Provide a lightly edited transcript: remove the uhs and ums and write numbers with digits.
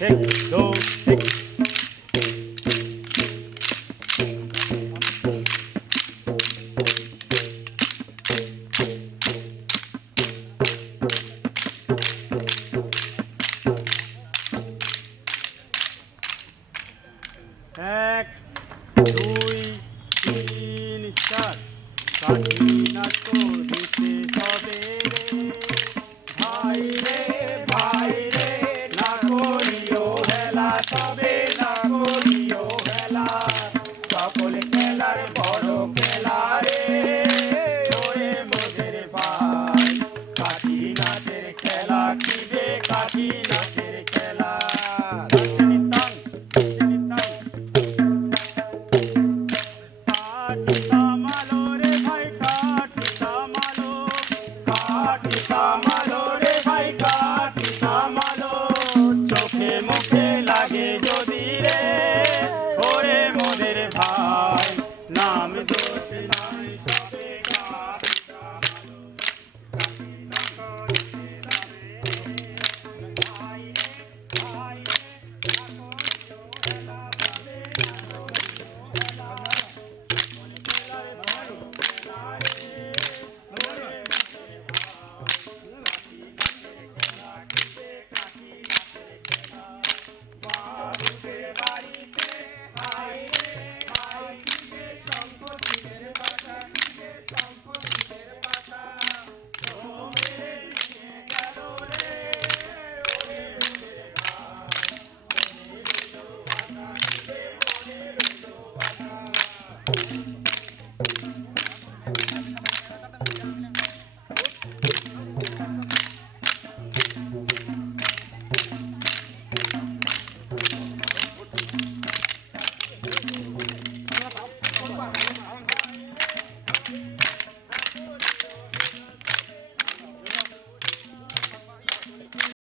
এক দো এক এক দুই তিন চার স্বাধীনতা করিতে সবে রে ভাই রে ভাই রে না করিও হেলা তবে না করিও হেলা সকল খেলার বড় খেলা রে ওরে মোদের ভাই কাঠি নাচের খেলা কিবে কাঠি নাচের খেলা কামালো রে ভাই কাঠি কামালো রে ভাই কাঠি কামালো চোখে মুখে